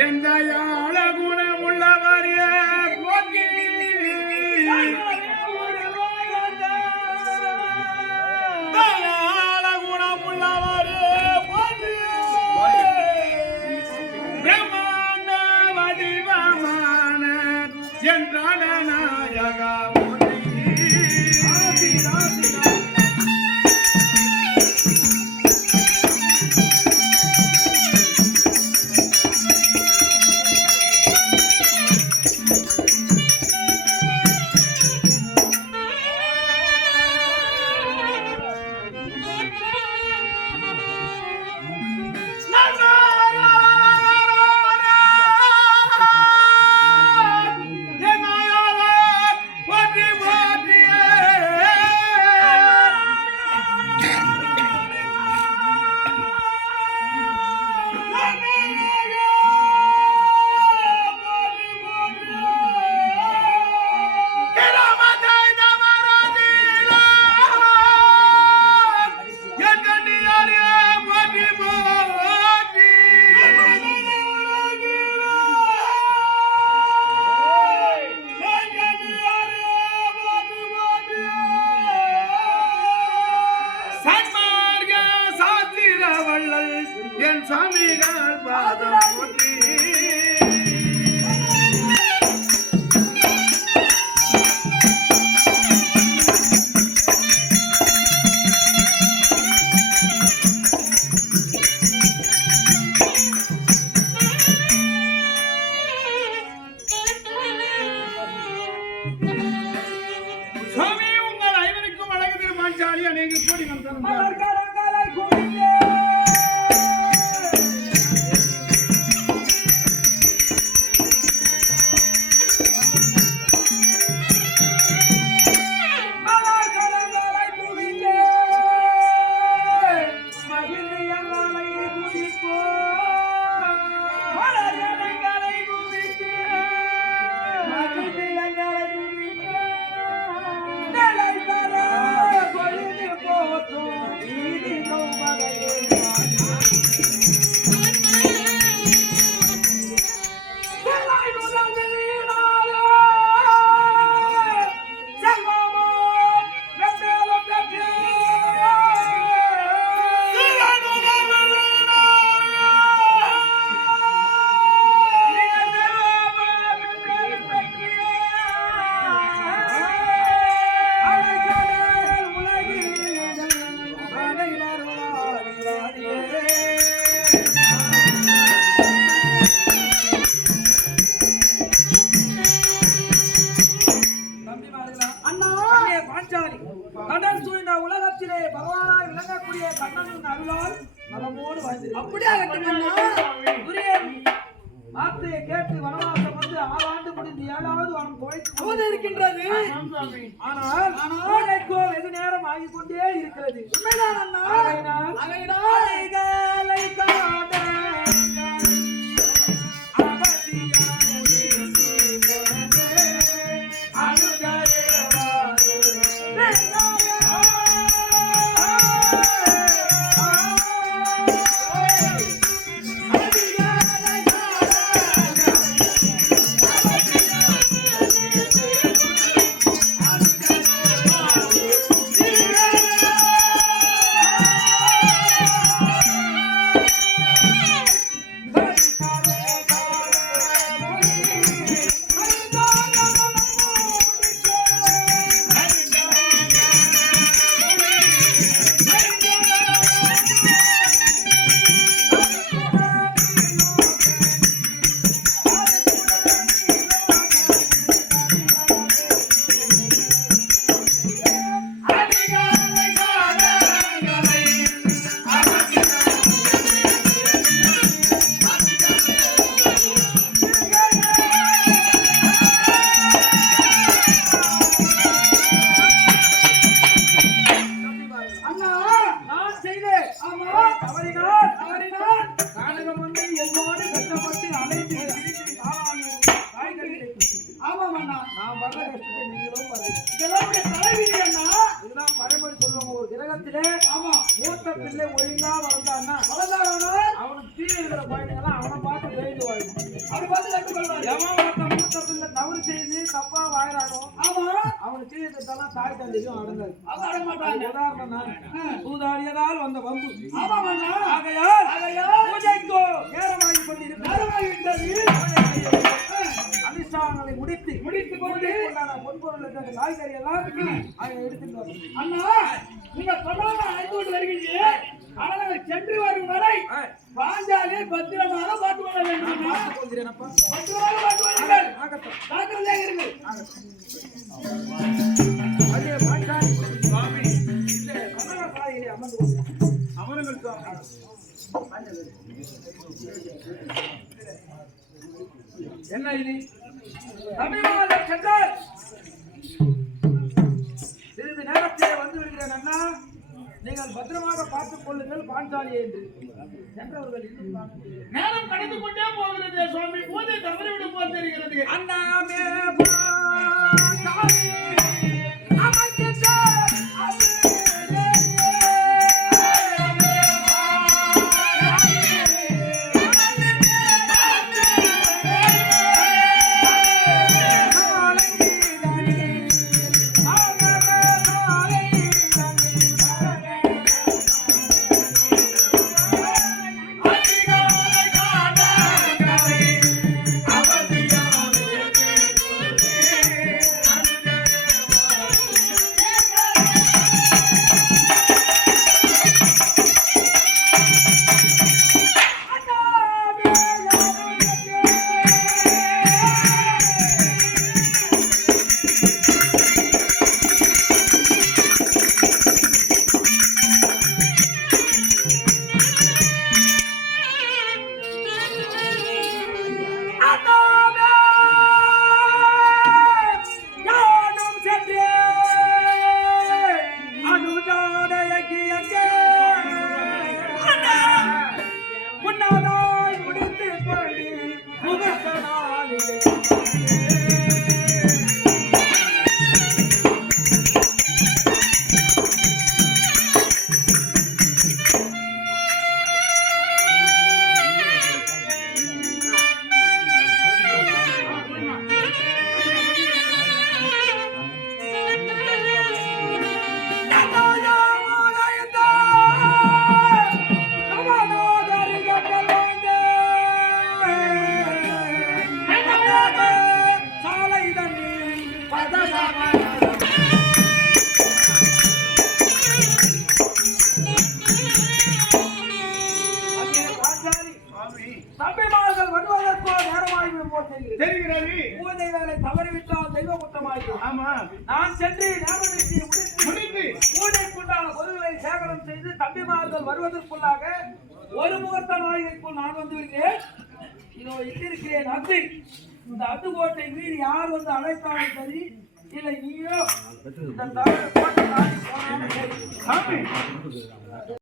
எந்த அழகுல எங்க கோடி வார்த்தையை கேட்டு வனவாசம் வந்து ஆறு ஆண்டு முடிந்து ஏழாவது வனம் போய் இருக்கின்றது. ஆனால் ஆனால் வெகு நேரம் ஆகிக்கொண்டே இருக்கிறது. உண்மைதான் அண்ணா அவைதான் வளர்த்த பிள்ளை ஒழுங்கா வளர்ந்தான்னா வளர்ந்தாரானா அவனுக்கு தீ இருக்கிற குழந்தைங்களாம் அவனை பார்த்து தெரிந்து வாழ்வான் அப்படி பார்த்து கற்றுக்கொள்வான் எவன் வளர்த்த மூத்த பிள்ளை தவறு செய்து தப்பா வாயிறானோ ஆமா. அவனுக்கு தீ இருக்கிறதெல்லாம் தாய் தந்தையும் அடங்காது. அவன் அடமாட்டான் உதாரணம் நான். வந்த வம்பு. ஆமா ஆகையால் பூஜைக்கோ நேரமாகி கொண்டிருக்க அனுஷ்டானங்களை முடித்து முடித்து கொண்டு பொன்பொருள் நாய்கறி எல்லாம் எடுத்துட்டு ஆ, பாஞ்சாலி பத்திரமாக பார்த்து கொள்ள வேண்டும். பத்திரமாக பார்த்து கொள்ளுங்கள். ஜாக்கிரதையாக இருங்கள் அதே பாஞ்சாலி. சுவாமி. அமருங்கள் என்ன இது? தமிழ்நாடு சென்றால். சிறிது நேரத்திலே வந்து விடுகிறேன் அண்ணா. நீங்கள் பத்திரமாக பார்த்துக் கொள்ளுங்கள் பாஞ்சாலி என்று. சென்றவர்கள். நேரம் கடந்து கொண்டே போகிறது சுவாமி. பூஜை தவறிவிடும் போல் தெரிகிறது. அண்ணாமே தவறிவிட்டால் தெய்வ குற்றமாகும் ஆமா. நான் சென்று நேமநிறுத்தி முடித்து பூஜைக்குண்டான பொருள்களை சேகரம் செய்து தம்பிமார்கள் வருவதற்குள்ளாக ஒரு முகூர்த்த நாளிகைக்குள் நான் வந்து விடுகிறேன். இதோ இட்டிருக்கிறேன் அத்து. இந்த அத்துக்கோட்டை மீறி யார் வந்து அழைத்தாலும் சரி இல்லை நீயோ இந்த கோட்டை